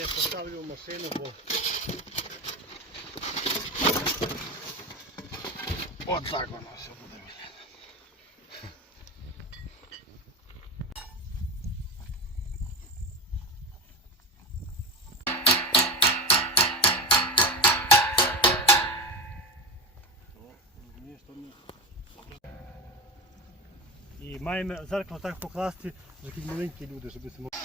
поставлю машину, бо от так воно все буде. І маємо зеркало так покласти, що такі маленькі люди, щоб це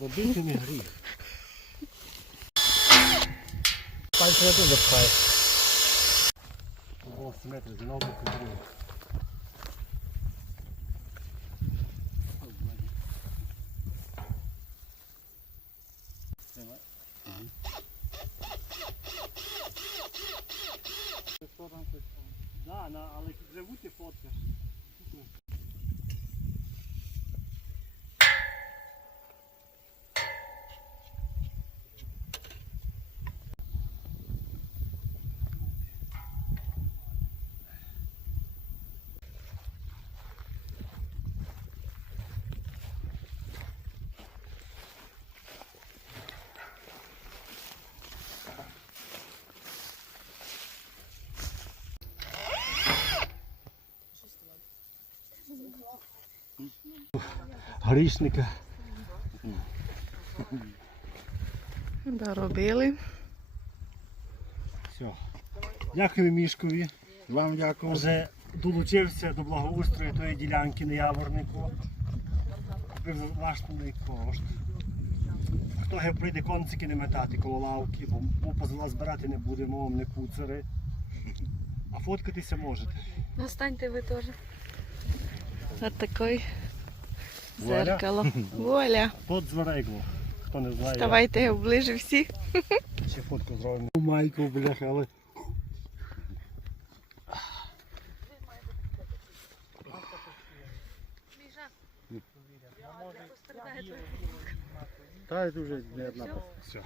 Робити не гріх. Пальці не дуже пхає. 12 метрів знову кудрю. Да, на, але живу ти фоткаш. Грішника. Доробили. Все. Дякую мішкові. Вам дякую. Вже долучився до благоустрою тої ділянки на Яворнику. Купив власний кошт. Хто ге прийде концики не метати коло лавки, бо бо збирати не будемо, вам не куцари. А фоткатися можете. Настаньте ви теж. От такой Вуаля. зеркало. Воля. Тут зверегло. Хто не знає, Давайте ближе всі. ще фотку зробимо. Майку, бляха, але. Та вже не одна. Все.